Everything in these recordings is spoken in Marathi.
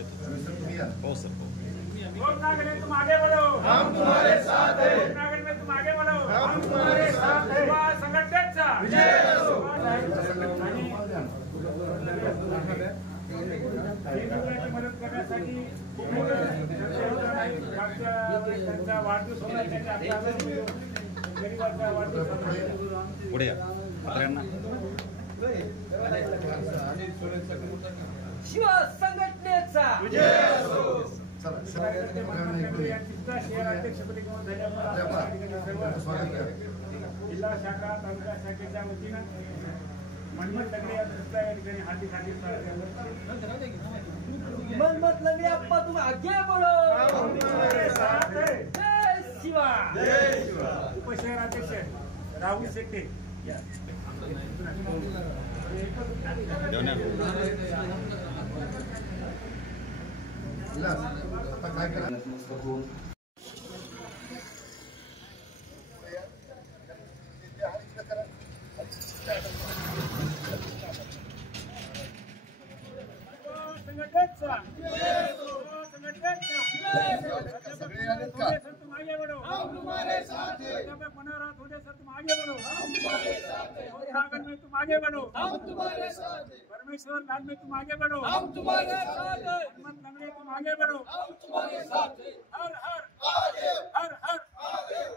हो सर हो। वोट नागरिक तुम आगे बढ़ो, हम तुम्हारे साथ हैं। वोट नागरिक में तुम आगे बढ़ो, हम तुम्हारे साथ हैं। युवा संघटनेचा विजय असो। मदत करण्यासाठी त्यांचा वाढदिवस होणार, गरीबाचा वाढदिवस पुढे या पत्र्यांना शिवा संघटनेचा विजय असो। शहर अध्यक्षपदी जिल्हा शाखा तालुका शाखेच्या वतीनं मनमत लंगडे या ठिकाणी हार्दिक मनमत लंगड़े अप्पा तुम आगे बढ़ो, जय शिवा। उपशहर अध्यक्ष राहुल शेट्टे आता काय करायचं तुम आगे बढ़ो, हम तुम्हारे साथ हैं। मनोहर थोड़े सर तुम आगे बढ़ो, हम तुम्हारे साथ हैं। नागन में तुम आगे बढ़ो, हम तुम्हारे साथ हैं। परमेश्वर लाल में तुम आगे बढ़ो, हम तुम्हारे साथ हैं। मनमत लंगड़े तुम आगे बढ़ो, हम तुम्हारे साथ हैं। हर हर हर हर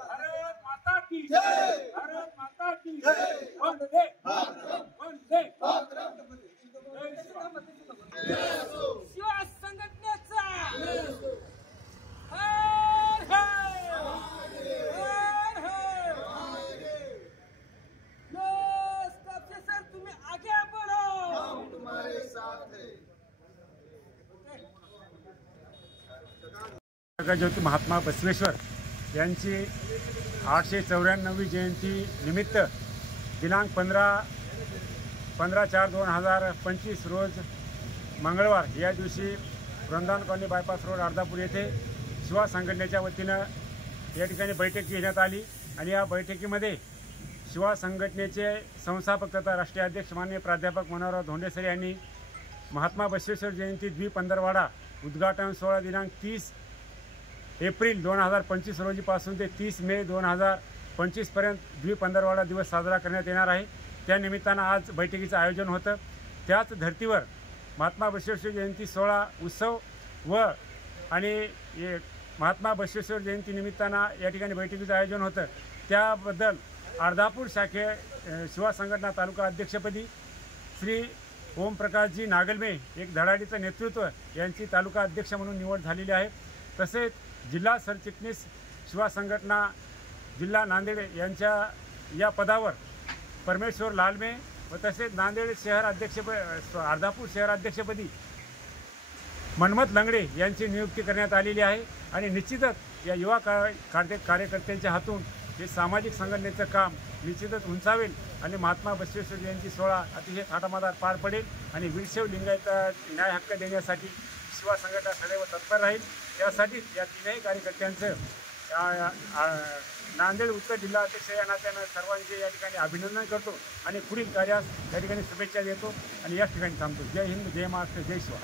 भारत माता की जय, भारत माता की जय। वंदे वंदे शिवा संघटनेचा सर तुम्ही आगे बढ़ो, हम तुम्हारे साथ हैं। ज्योती महात्मा बसवेश्वर यांची 894वी जयंती निमित्त दिनांक 15/4/2025 रोज मंगळवार या दिवशी Vrindavan colony bypass road Ardhapur येथे शिवा संघटनेच्या वतीनं या ठिकाणी बैठक घेण्यात आली आणि या बैठकीमध्ये शिवा संघटनेचे संस्थापक तथा राष्ट्रीय अध्यक्ष माननीय प्राध्यापक मनोहर धोंडे सर यांनी महात्मा बसवेश्वर जयंती द्विपंधरवाडा उद्घाटन सोहळा दिनांक 30 एप्रिल 2025 रोजीपासून ते 30 मे 2025 पर्यंत द्विपंधरवाडा दिवस साजरा करण्यात येणार आहे। त्या निमित्तानं आज बैठकीचं आयोजन होतं। त्याच धर्तीवर महात्मा बसवेश्वर जयंती सोहळा उत्सव व आणि महात्मा बसवेश्वर जयंती निमित्तानं या ठिकाणी बैठकीचं आयोजन होतं। त्याबद्दल अर्धापूर शाखे शिवा संघटना तालुका अध्यक्षपदी श्री ओमप्रकाशजी नागलमे एक धडाडीचं नेतृत्व यांची तालुका अध्यक्ष म्हणून निवड झालेली आहे। तसेच जिल्हा सरचिटणीस शिवा संघटना जिल्हा नांदेड यांच्या या पदावर परमेश्वर लालमे व तसेच नांदेड शहर अध्यक्ष अर्धापूर शहर अध्यक्षपदी मनमत लंगड़े यांची नियुक्ती करण्यात आलेली आहे आणि निश्चितच या युवा कार्यकर्त्यांच्या हातून हे सामाजिक संघटनेचं काम निश्चितच उंचावेल आणि महात्मा बसवेश्वर जयंती सोहळा अतिशय थाटामाटात पार पडेल आणि वीरशैव लिंगायत न्याय हक्क देण्यासाठी शिवा संघटना सदैव तत्पर राहील। त्यासाठीच या तीनही कार्यकर्त्यांचं नांदेड उत्तर जिल्हा अध्यक्ष या नात्यानं सर्वांचे या ठिकाणी अभिनंदन करतो आणि पुढील कार्यास या ठिकाणी शुभेच्छा देतो आणि याच ठिकाणी थांबतो। जय हिंद, जय महाराष्ट्र, जय शिवा।